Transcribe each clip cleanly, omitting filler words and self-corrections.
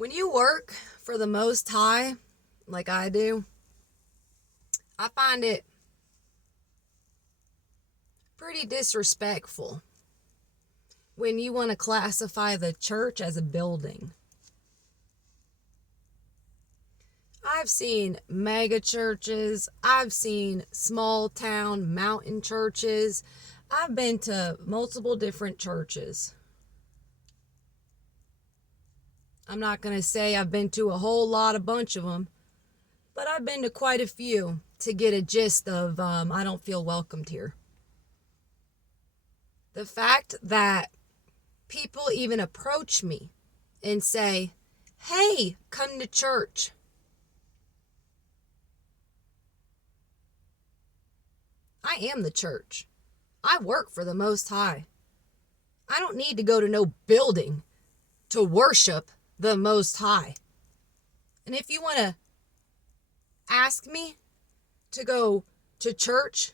When you work for the Most High, like I do, I find it pretty disrespectful when you want to classify the church as a building. I've seen mega churches. I've seen small town mountain churches. I've been to multiple different churches. I'm not going to say I've been to a bunch of them, but I've been to quite a few to get a gist of I don't feel welcomed here. The fact that people even approach me and say, hey, come to church. I am the church. I work for the Most High. I don't need to go to no building to worship the Most High. And if you want to ask me to go to church,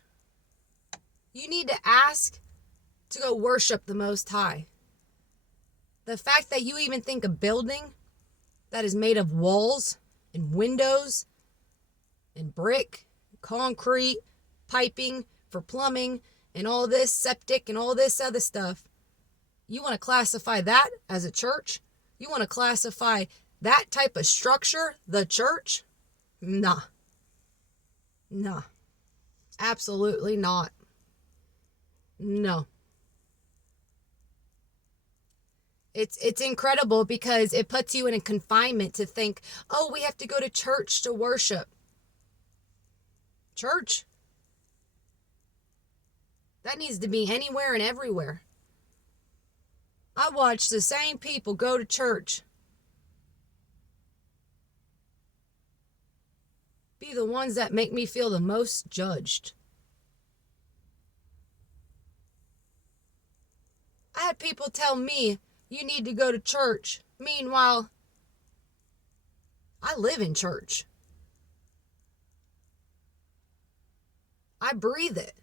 you need to ask to go worship the Most High. The fact that you even think a building that is made of walls and windows and brick, concrete, piping for plumbing, and all this septic and all this other stuff, you want to classify that as a church? You want to classify that type of structure the church? Nah. Absolutely not. No. It's incredible because it puts you in a confinement to think, oh, we have to go to church to worship. Church? That needs to be anywhere and everywhere. I watch the same people go to church be the ones that make me feel the most judged. I had people tell me, you need to go to church. Meanwhile, I live in church. I breathe it.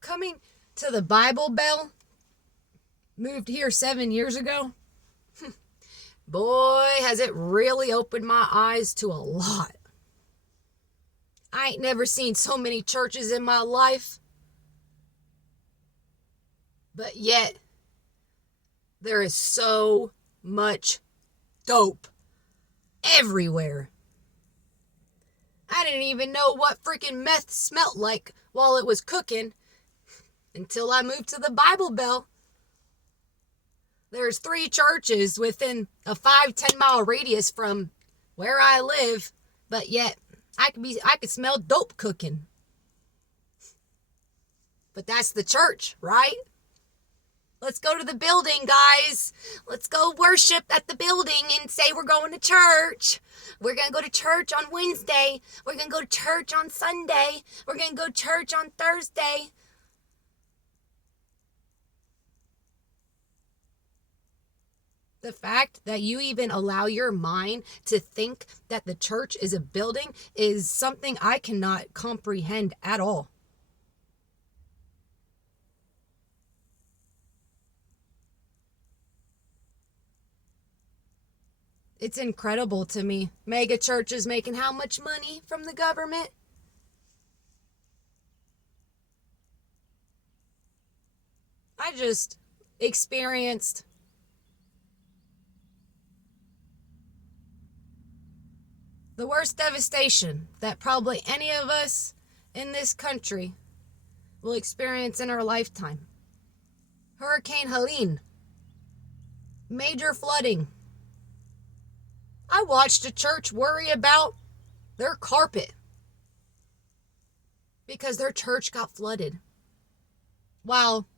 Coming to the Bible Bell, moved here 7 years ago. Boy, has it really opened my eyes to a lot. I ain't never seen so many churches in my life. But yet, there is so much dope everywhere. I didn't even know what freaking meth smelled like while it was cooking until I moved to the Bible Bell. There's 3 churches within a 5-10 mile radius from where I live, but yet I could smell dope cooking. But that's the church, right? Let's go to the building, guys. Let's go worship at the building and say we're going to church. We're going to go to church on Wednesday. We're going to go to church on Sunday. We're going to go to church on Thursday. The fact that you even allow your mind to think that the church is a building is something I cannot comprehend at all. It's incredible to me. Mega churches making how much money from the government? I just experienced the worst devastation that probably any of us in this country will experience in our lifetime. Hurricane Helene. Major flooding. I watched a church worry about their carpet because their church got flooded, while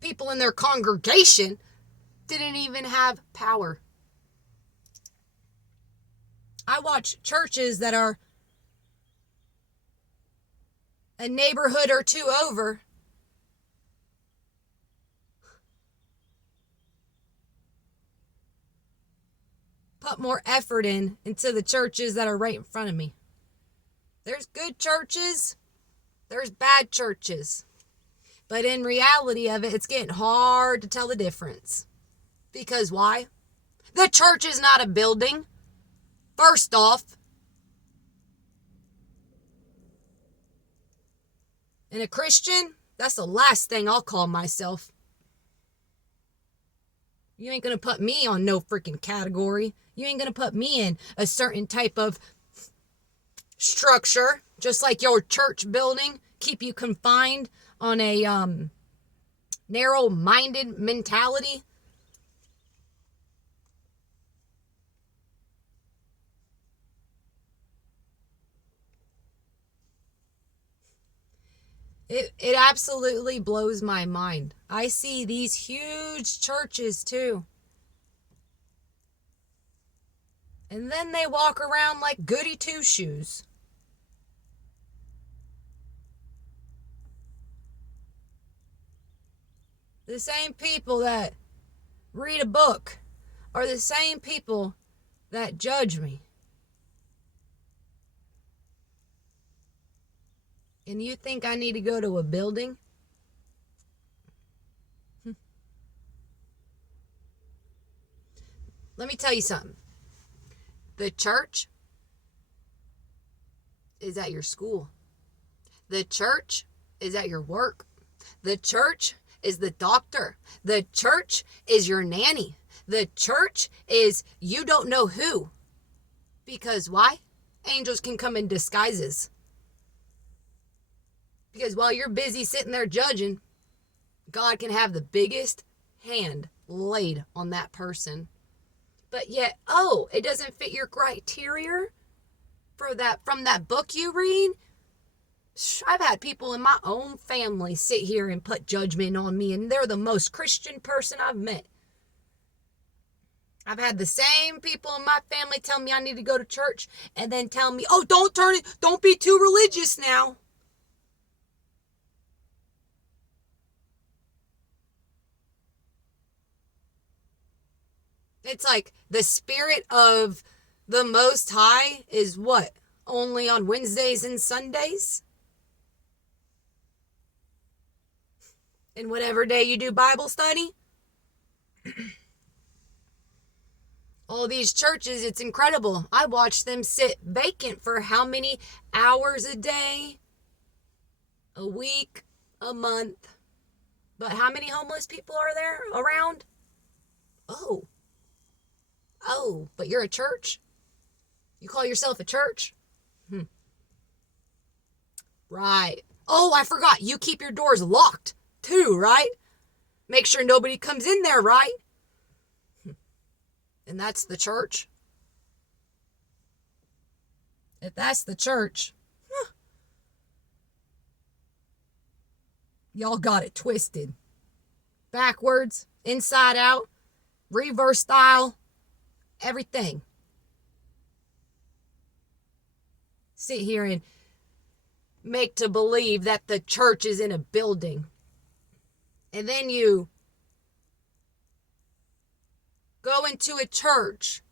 people in their congregation didn't even have power. I watch churches that are a neighborhood or two over put more effort into the churches that are right in front of me. There's good churches, there's bad churches. But in reality of it, it's getting hard to tell the difference. Because why? The church is not a building. First off. And a Christian, that's the last thing I'll call myself. You ain't going to put me on no freaking category. You ain't going to put me in a certain type of structure, just like your church building, keep you confined on a narrow-minded mentality. It absolutely blows my mind. I see these huge churches too. And then they walk around like goody two-shoes. The same people that read a book are the same people that judge me. And you think I need to go to a building? Let me tell you something. The church is at your school. The church is at your work. The church is the doctor. The church is your nanny. The church is you don't know who. Because why? Angels can come in disguises. Because while you're busy sitting there judging, God can have the biggest hand laid on that person. But yet, it doesn't fit your criteria for that from that book you read. I've had people in my own family sit here and put judgment on me, and they're the most Christian person I've met. I've had the same people in my family tell me I need to go to church and then tell me, don't be too religious now. It's like the spirit of the Most High is what? Only on Wednesdays and Sundays? And whatever day you do Bible study? All these churches, it's incredible. I watch them sit vacant for how many hours a day? A week? A month? But how many homeless people are there around? Oh, but you're a church? You call yourself a church? Right. Oh, I forgot. You keep your doors locked too, right? Make sure nobody comes in there, right? And that's the church? If that's the church, y'all got it twisted. Backwards, inside out, reverse style, everything. Sit here and make to believe that the church is in a building. And then you go into a church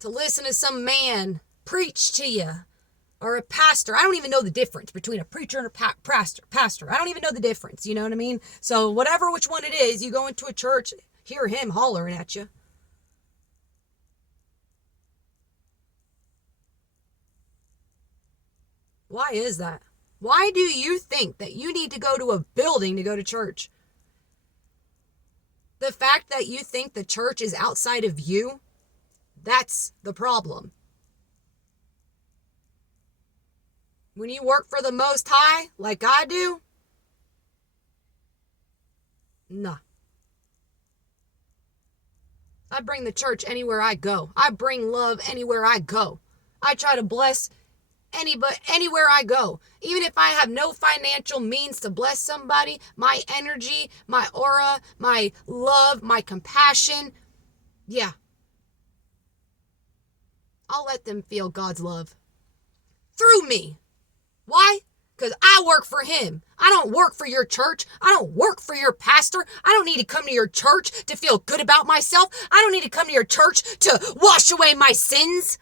to listen to some man preach to you, or a pastor. I don't even know the difference between a preacher and a pastor. I don't even know the difference, you know what I mean? So which one it is, you go into a church, hear him hollering at you. Why is that? Why do you think that you need to go to a building to go to church? The fact that you think the church is outside of you, that's the problem. When you work for the Most High, like I do, nah. I bring the church anywhere I go. I bring love anywhere I go. I try to bless anywhere I go. Even if I have no financial means to bless somebody, my energy, my aura, my love, my compassion, yeah. I'll let them feel God's love through me. Why? Because I work for him. I don't work for your church. I don't work for your pastor. I don't need to come to your church to feel good about myself. I don't need to come to your church to wash away my sins.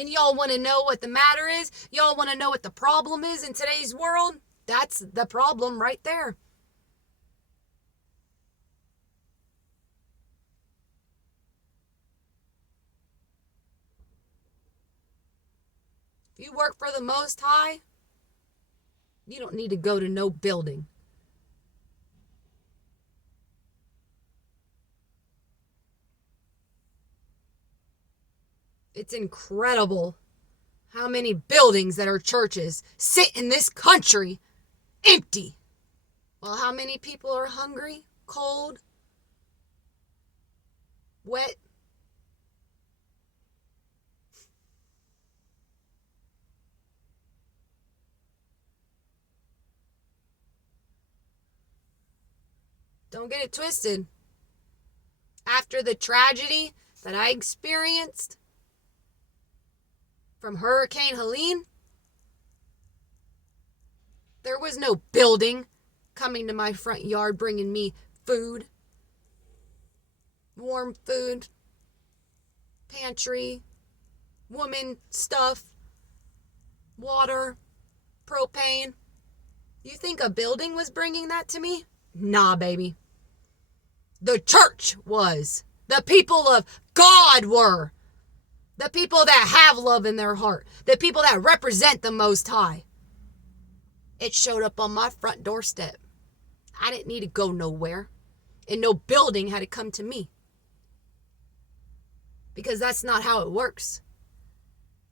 And y'all want to know what the matter is? Y'all want to know what the problem is in today's world? That's the problem right there. If you work for the Most High, you don't need to go to no building. It's incredible how many buildings that are churches sit in this country empty. Well, how many people are hungry, cold, wet? Don't get it twisted. After the tragedy that I experienced from Hurricane Helene, there was no building coming to my front yard bringing me food, warm food, pantry, woman stuff, water, propane. You think a building was bringing that to me? Nah, baby. The church was. The people of God were. The people that have love in their heart. The people that represent the Most High. It showed up on my front doorstep. I didn't need to go nowhere. And no building had to come to me. Because that's not how it works.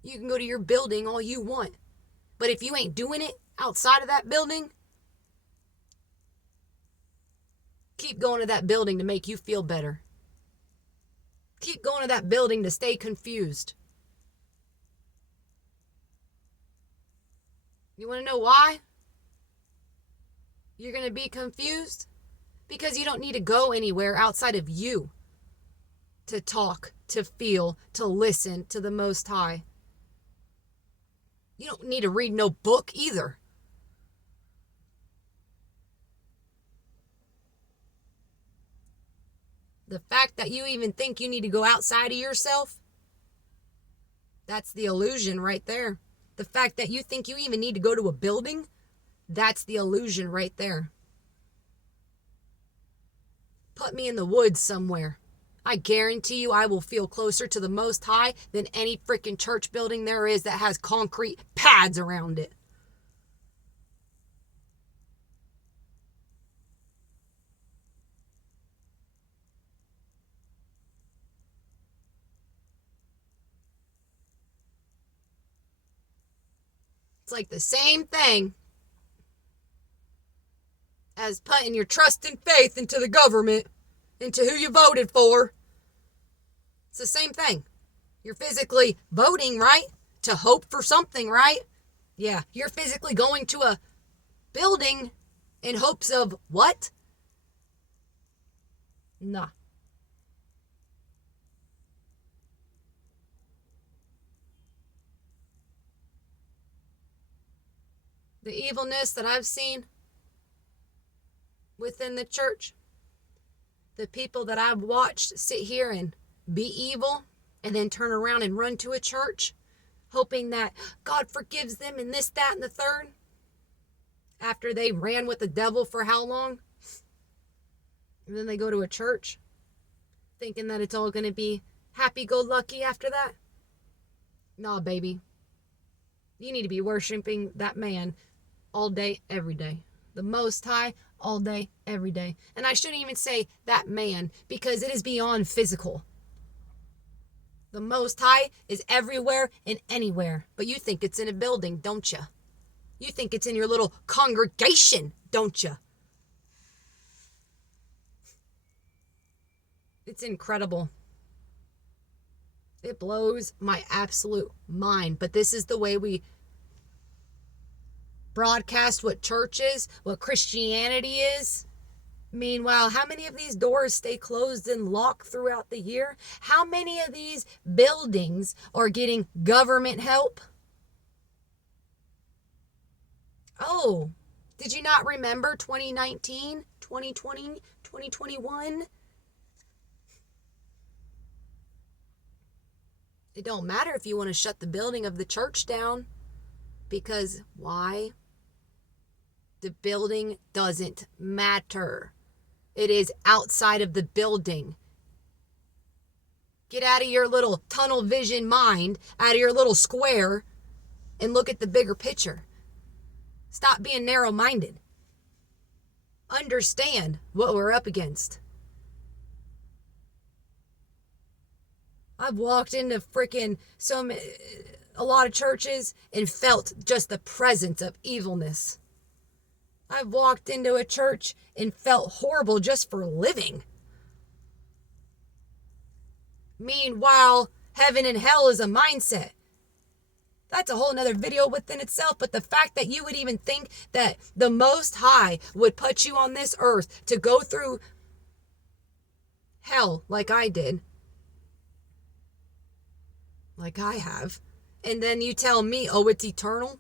You can go to your building all you want. But if you ain't doing it outside of that building, keep going to that building to make you feel better. Keep going to that building to stay confused. You want to know why you're going to be confused? Because you don't need to go anywhere outside of you to talk, to feel, to listen to the Most High. You don't need to read no book either. The fact that you even think you need to go outside of yourself, that's the illusion right there. The fact that you think you even need to go to a building, that's the illusion right there. Put me in the woods somewhere. I guarantee you I will feel closer to the Most High than any freaking church building there is that has concrete pads around it. It's like the same thing as putting your trust and faith into the government, into who you voted for. It's the same thing. You're physically voting, right? To hope for something, right? Yeah, you're physically going to a building in hopes of what? Nah. The evilness that I've seen within the church, the people that I've watched sit here and be evil and then turn around and run to a church hoping that God forgives them and this, that, and the third after they ran with the devil for how long? And then they go to a church thinking that it's all going to be happy-go-lucky after that. Nah, baby. You need to be worshiping that man all day, every day. The Most High, all day, every day. And I shouldn't even say that man, because it is beyond physical. The Most High is everywhere and anywhere. But you think it's in a building, don't you? You think it's in your little congregation, don't you? It's incredible. It blows my absolute mind. But this is the way we broadcast what church is, what Christianity is. Meanwhile, how many of these doors stay closed and locked throughout the year? How many of these buildings are getting government help? Oh, did you not remember 2019, 2020, 2021? It don't matter if you want to shut the building of the church down, because why? The building doesn't matter. It is outside of the building. Get out of your little tunnel vision mind, out of your little square, and look at the bigger picture. Stop being narrow-minded. Understand what we're up against. I've walked into a lot of churches and felt just the presence of evilness. I've walked into a church and felt horrible just for living. Meanwhile, heaven and hell is a mindset. That's a whole nother video within itself, but the fact that you would even think that the Most High would put you on this earth to go through hell like I did, like I have, and then you tell me, oh, it's eternal?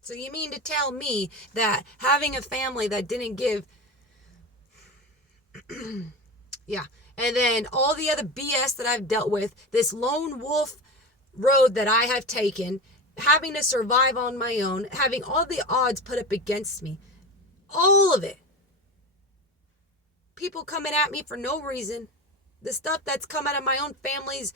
So you mean to tell me that having a family that didn't give yeah, and then all the other BS that I've dealt with, this lone wolf road that I have taken, having to survive on my own, having all the odds put up against me, all of it, people coming at me for no reason, the stuff that's come out of my own family's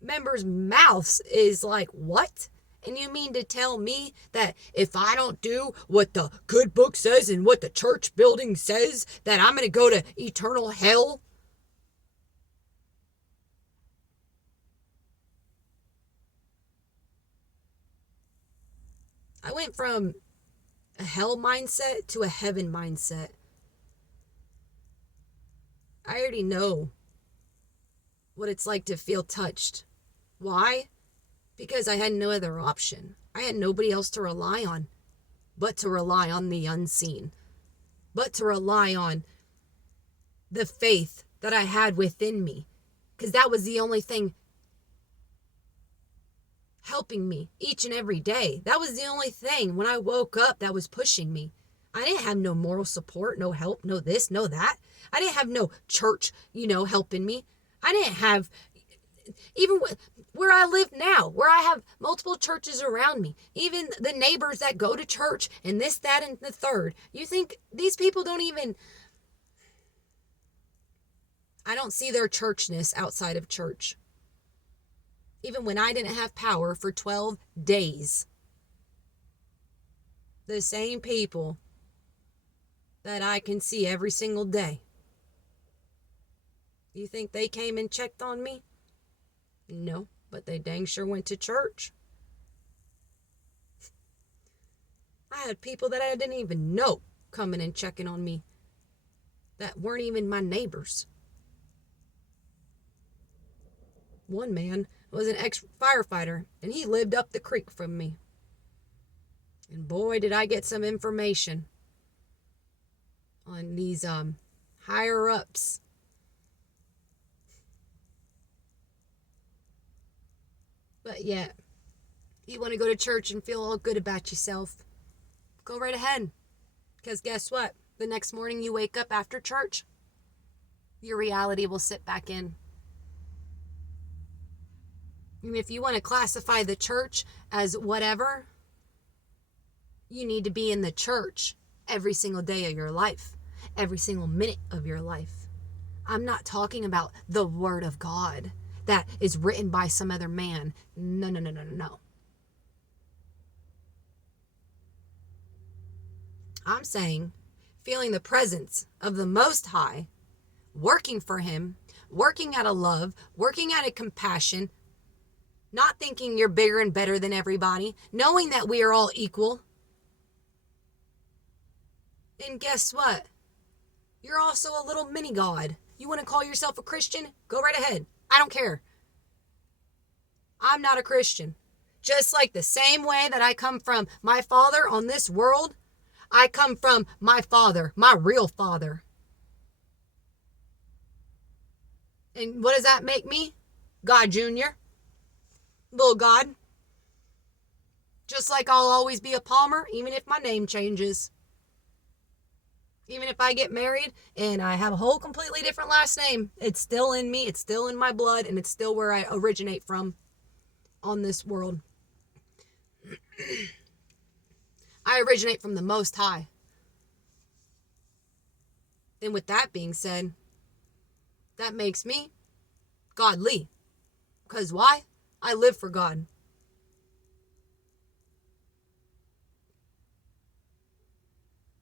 members' mouths is like, what? And you mean to tell me that if I don't do what the good book says and what the church building says, that I'm going to go to eternal hell? I went from a hell mindset to a heaven mindset. I already know what it's like to feel touched. Why? Because I had no other option. I had nobody else to rely on, but to rely on the unseen, but to rely on the faith that I had within me, because that was the only thing helping me each and every day. That was the only thing when I woke up that was pushing me. I didn't have no moral support, no help, no this, no that. I didn't have no church, helping me. I didn't have, even where I live now, where I have multiple churches around me, even the neighbors that go to church and this, that, and the third. You think these people don't even, I don't see their churchness outside of church. Even when I didn't have power for 12 days. The same people that I can see every single day. You think they came and checked on me? No, but they dang sure went to church. I had people that I didn't even know coming and checking on me that weren't even my neighbors. One man was an ex-firefighter, and he lived up the creek from me. And boy, did I get some information on these higher-ups. But yet, you want to go to church and feel all good about yourself, go right ahead. Because guess what? The next morning you wake up after church, your reality will sit back in. And if you want to classify the church as whatever, you need to be in the church every single day of your life, every single minute of your life. I'm not talking about the Word of God that is written by some other man. No. I'm saying feeling the presence of the Most High, working for Him, working out of love, working out of compassion, not thinking you're bigger and better than everybody, knowing that we are all equal. And guess what? You're also a little mini God. You want to call yourself a Christian? Go right ahead. I don't care. I'm not a Christian. Just like the same way that I come from my Father on this world, I come from my Father, my real Father. And what does that make me? God Jr. Little God. Just like I'll always be a Palmer, even if my name changes. Even if I get married and I have a whole completely different last name, it's still in me, it's still in my blood, and it's still where I originate from on this world. I originate from the Most High. And with that being said, that makes me godly. Because why? I live for God.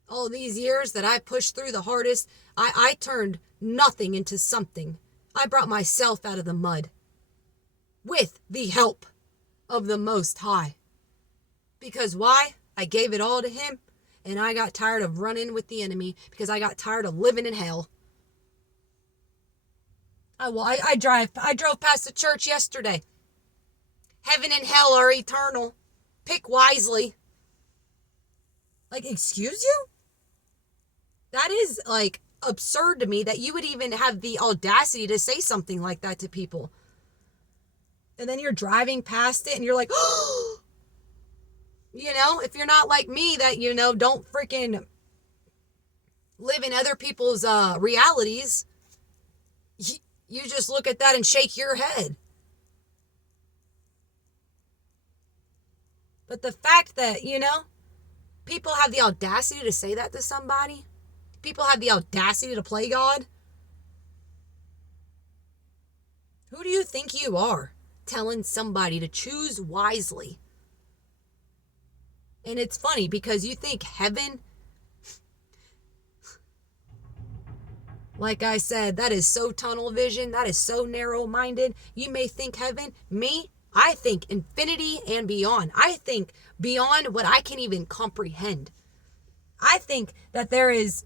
All these years that I pushed through the hardest, I turned nothing into something. I brought myself out of the mud with the help of the Most High. Because why? I gave it all to Him, and I got tired of running with the enemy because I got tired of living in hell. I drove past the church yesterday. Heaven and hell are eternal. Pick wisely. Like, excuse you? That is, like, absurd to me that you would even have the audacity to say something like that to people. And then you're driving past it and you're like, oh! You know, if you're not like me that, you know, don't freaking live in other people's realities, you just look at that and shake your head. But the fact that, you know, people have the audacity to say that to somebody, people have the audacity to play God. Who do you think you are telling somebody to choose wisely? And it's funny because you think heaven, like I said, that is so tunnel vision. That is so narrow-minded. You may think heaven. Me, I think infinity and beyond. I think beyond what I can even comprehend. I think that there is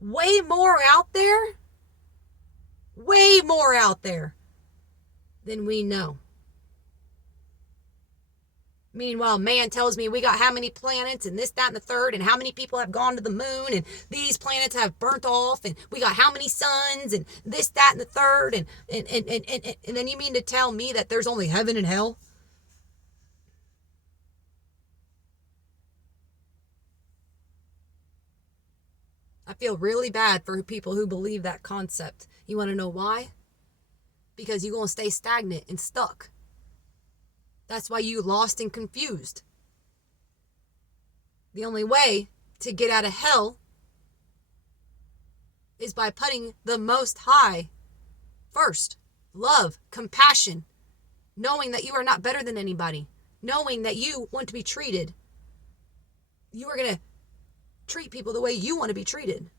way more out there than we know. Meanwhile, man tells me we got how many planets and this, that, and the third, and how many people have gone to the moon, and these planets have burnt off, and we got how many suns, and this, that, and the third, and then you mean to tell me that there's only heaven and hell? I feel really bad for people who believe that concept. You want to know why? Because you're going to stay stagnant and stuck. That's why you lost and confused. The only way to get out of hell is by putting the Most High first. Love, compassion, knowing that you are not better than anybody, knowing that you want to be treated. You are going to treat people the way you want to be treated.